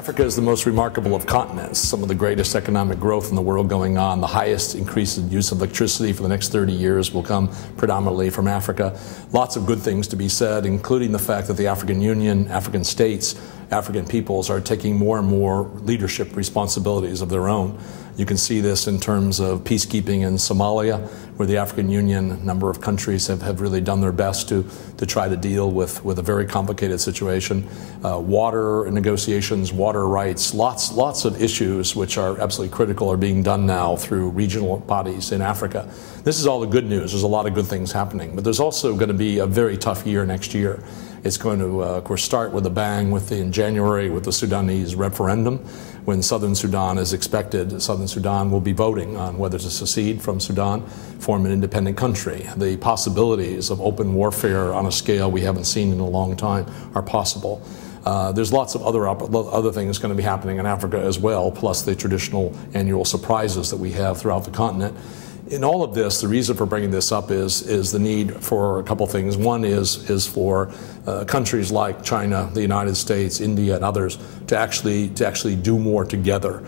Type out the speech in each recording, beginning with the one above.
Africa is the most remarkable of continents. Some of the greatest economic growth in the world going on. The highest increase in use of electricity for the next 30 years will come predominantly from Africa. Lots of good things to be said, including the fact that the African Union, African states, African peoples are taking more and more leadership responsibilities of their own. You can see this in terms of peacekeeping in Somalia, where the African Union, a number of countries have really done their best to try to deal with a very complicated situation. Water negotiations, water rights, lots of issues which are absolutely critical are being done now through regional bodies in Africa. This is all the good news. There's a lot of good things happening, but there's also going to be a very tough year next year. It's going to, of course, start with a bang in January with the Sudanese referendum. When Southern Sudan is expected, Southern Sudan will be voting on whether to secede from Sudan, form an independent country. The possibilities of open warfare on a scale we haven't seen in a long time are possible. There's lots of other things going to be happening in Africa as well, plus the traditional annual surprises that we have throughout the continent. In all of this, the reason for bringing this up is the need for a couple things. One is for countries like China, the United States, India, and others to actually do more together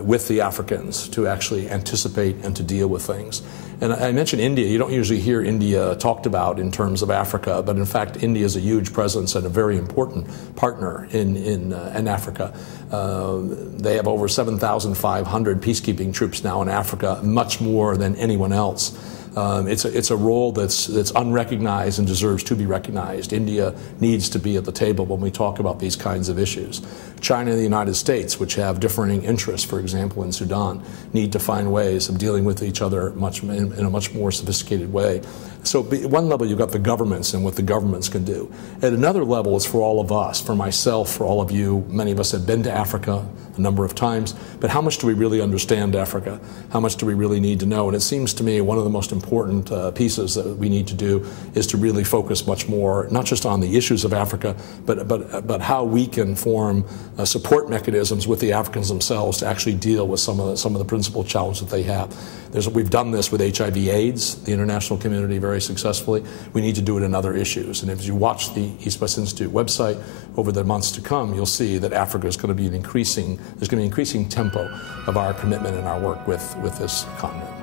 with the Africans to actually anticipate and to deal with things. And I mentioned India. You don't usually hear India talked about in terms of Africa, but in fact, India is a huge presence and a very important partner in Africa. They have over 7,500 peacekeeping troops now in Africa, much more than anyone else. It's a role that's unrecognized and deserves to be recognized. India needs to be at the table when we talk about these kinds of issues. China and the United States, which have differing interests, for example, in Sudan, need to find ways of dealing with each other in a much more sophisticated way. So at one level, you've got the governments and what the governments can do. At another level, it's for all of us, for myself, for all of you. Many of us have been to Africa a number of times, but how much do we really understand Africa? How much do we really need to know? And it seems to me one of the most important pieces that we need to do is to really focus much more, not just on the issues of Africa, but how we can form support mechanisms with the Africans themselves to actually deal with some of the principal challenges that they have. We've done this with HIV/AIDS, the international community, very successfully. We need to do it in other issues. And if you watch the EastWest Institute website over the months to come, you'll see that Africa is going to be there's going to be an increasing tempo of our commitment and our work with this continent.